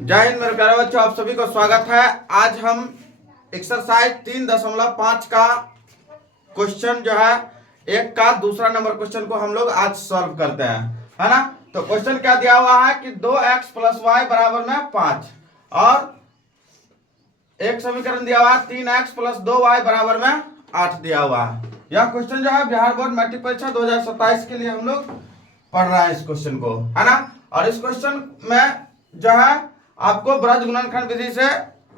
जय हिंद मेरे प्यारे बच्चों, आप सभी को स्वागत है। आज हम एक्सरसाइज 3.5 का क्वेश्चन जो है एक का दूसरा नंबर क्वेश्चन को हम लोग आज सॉल्व करते हैं, है ना। तो क्वेश्चन क्या दिया हुआ है कि 2x + y बराबर में 5 और एक समीकरण दिया हुआ है 3x + 2y बराबर में 8 दिया हुआ है। यह क्वेश्चन जो है बिहार बोर्ड मैट्रिक परीक्षा 2027 के लिए हम लोग पढ़ रहे हैं इस क्वेश्चन को, है ना। और इस क्वेश्चन में जो है आपको ब्रज गुणनखंड विधि से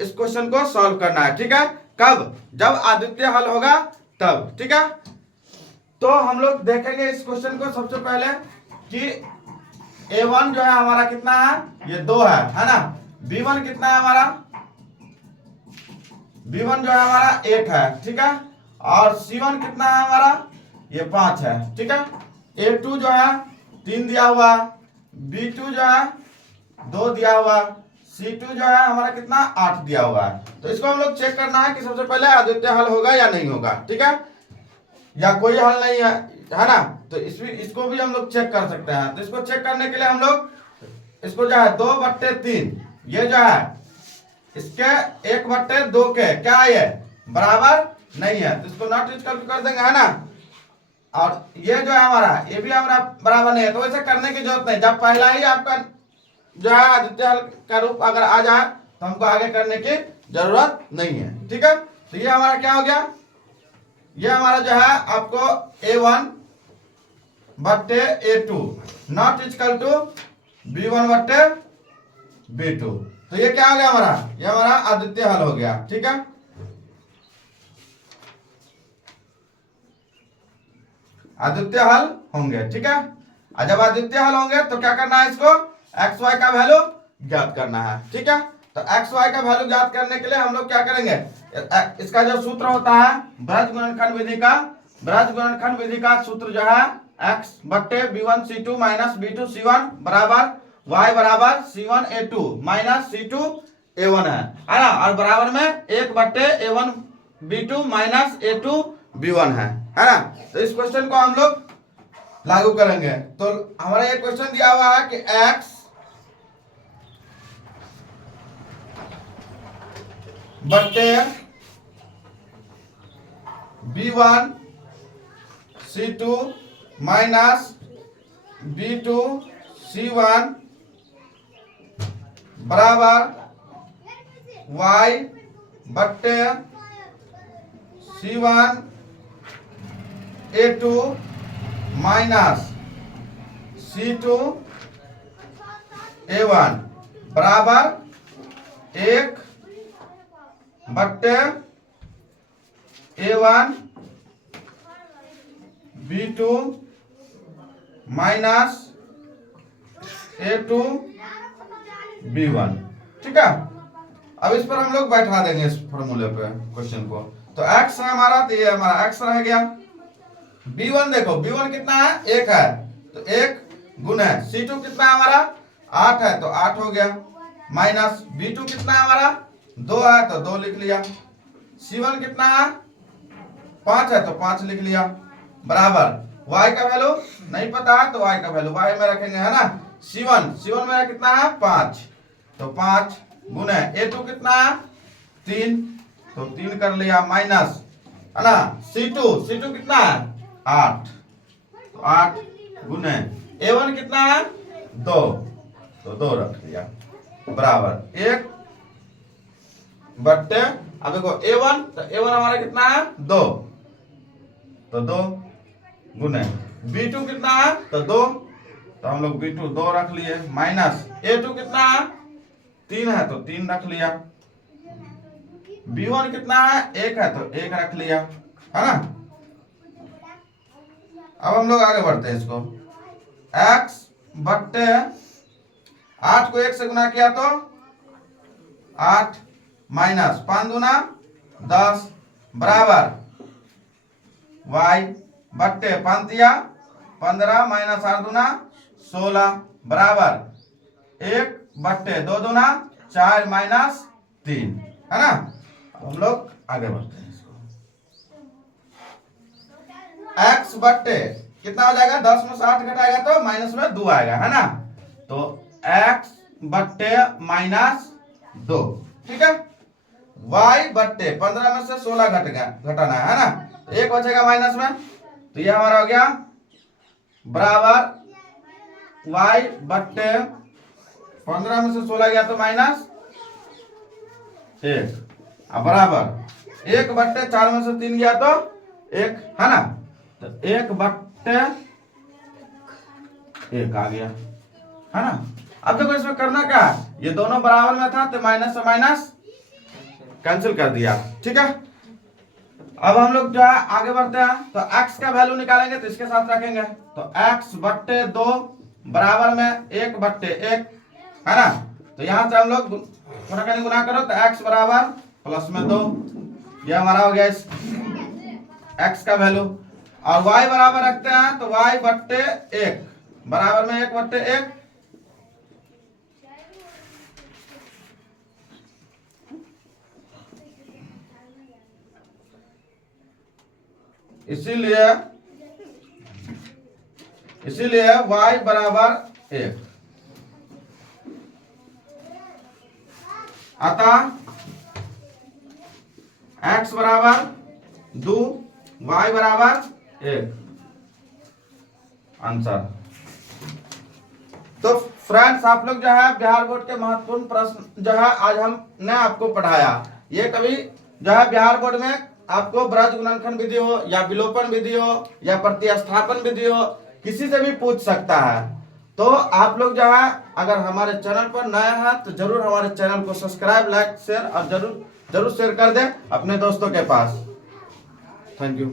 इस क्वेश्चन को सॉल्व करना है, ठीक है। कब? जब अद्वितीय हल होगा तब, ठीक है। तो हम लोग देखेंगे इस क्वेश्चन को सबसे पहले कि a1 जो है हमारा कितना है, ये 2 है ना। b1 कितना है हमारा, b1 जो है हमारा 1 है, ठीक है। और c1 कितना है हमारा, ये 5 है, ठीक है। a2 जो है 3 दिया हुआ, b2 जो है 2 दिया हुआ, c2 जो है हमारा कितना 8 दिया हुआ है। तो इसको हम लोग चेक करना है कि सबसे पहले अद्वितीय हल होगा या नहीं होगा, ठीक है, या कोई हल नहीं है ना। तो इसको भी हम लोग चेक कर सकते हैं। तो इसको चेक करने के लिए हम लोग इसको जो है 2/3 ये जो है इसके 1/2 के क्या है, ये बराबर नहीं है, तो इसको नॉट यूज करके कर देंगे, है ना। और ये जो है हमारा, ये भी हमारा बराबर नहीं है, तो ऐसे करने की जरूरत नहीं। जब पहला ही आपका जो है अद्वितीय हल का रूप अगर आ जाए तो हमको आगे करने की जरूरत नहीं है, ठीक है। तो ये हमारा क्या हो गया, ये हमारा जो है आपको a1/a2 not equal to b1/b2। तो ये क्या हो गया हमारा, ये हमारा अद्वितीय हल हो गया, ठीक है। अद्वितीय हल होंगे, ठीक है। और जब अद्वितीय हल होंगे तो क्या करना है, इसको एक्स वाई का वैल्यू ज्ञात करना है, ठीक है। तो एक्स वाई का वैल्यू ज्ञात करने के लिए हम लोग क्या करेंगे, इसका जो सूत्र होता है ब्रज गुणनखंड विधि का, ब्रज गुणनखंड विधि का सूत्र जो है x/b1c2 - b2c1 बराबर y बराबर c1a2 - c2a1 है ना। और बराबर में 1/a1b2 - a2b1 है ना। तो इस क्वेश्चन को हम लोग लागू करेंगे। तो हमारा ये क्वेश्चन दिया हुआ है कि x बट्टे b1c2 माइनस b2c1 बराबर y बट्टे c1a2 माइनस c2a1 बराबर 1/a1 b2 minus a2 b1, ठीक है। अब इस पर हम लोग बैठा देंगे इस फॉर्मूले पे क्वेश्चन को। तो x है हमारा, तो ये हमारा x रह गया। b1 देखो, b1 कितना है, 1 है, तो 1 गुना c2 कितना है हमारा 8 है, तो 8 हो गया, माइनस b2 कितना है हमारा 2 है, तो 2 लिख लिया। c1 कितना है 5 है, तो 5 लिख लिया, बराबर y का वैल्यू नहीं पता है तो y का वैल्यू y में रखेंगे, है ना। c1 मेरा कितना है 5, तो 5 गुने a2 कितना है 3, तो 3 कर लिया, माइनस, है ना, c2 कितना है 8, तो 8 गुने a1 कितना है 2, तो 2 रख लिया, बराबर 1/, अब देखो a1, तो a1 हमारा कितना है 2, तो 2 गुने b2 कितना है, तो 2, तो हम लोग b2 2 रख लिए, माइनस a2 कितना है 3 है, तो 3 रख लिया, b1 कितना है 1 है, तो 1 रख लिया, है ना। अब हम लोग आगे बढ़ते हैं। इसको x बट्टे 8 को 1 से गुना किया तो 8 माइनस 5 दूना 10 बराबर y बट्टे 5 दिया 15 माइनस 8 दूना 16 बराबर 1/2 दूना 4 माइनस 3, है ना। हम लोग आगे बढ़ते हैं। इसको x बट्टे कितना हो जाएगा, 10 में से 8 घटाएगा तो माइनस में 2 आएगा, है ना। तो x बट्टे -2, ठीक है। y बट्टे 15 में से 16 घटाना है ना, एक बचेगा माइनस में, तो ये हमारा हो गया बराबर y बट्टे 15 में से 16 गया तो -1 बराबर 1 बट्टे 4 में से 3 गया तो 1 है ना, तो 1 बट्टे 1 आ गया है ना। अब देखो इसमें करना क्या है, ये दोनों बराबर में था तो माइनस से माइनस कैंसिल कर दिया, ठीक है। अब हम लोग जो है आगे बढ़ते हैं, तो x का वैल्यू निकालेंगे तो इसके साथ रखेंगे, तो x बट्टे 2 बराबर में 1 बट्टे 1 है ना, तो यहां से हम लोग गुना करो तो x बराबर प्लस में 2, ये हमारा हो गया इस x का वैल्यू। और y बराबर रखते हैं तो y बट्टे 1 बराबर में 1 बट्टे 1, इसीलिए y बराबर 1, अतः x बराबर 2 y बराबर 1 आंसर। तो फ्रेंड्स आप लोग जो है बिहार बोर्ड के महत्वपूर्ण प्रश्न जो है आज हमने आपको पढ़ाया, ये कभी जो है बिहार बोर्ड में आपको ब्रज गुणनखंड विधि हो या विलोपन विधि हो या प्रतिस्थापन विधि हो, किसी से भी पूछ सकता है। तो आप लोग जो है अगर हमारे चैनल पर नए हैं तो जरूर हमारे चैनल को सब्सक्राइब, लाइक, शेयर और जरूर शेयर कर दें अपने दोस्तों के पास। Thank you.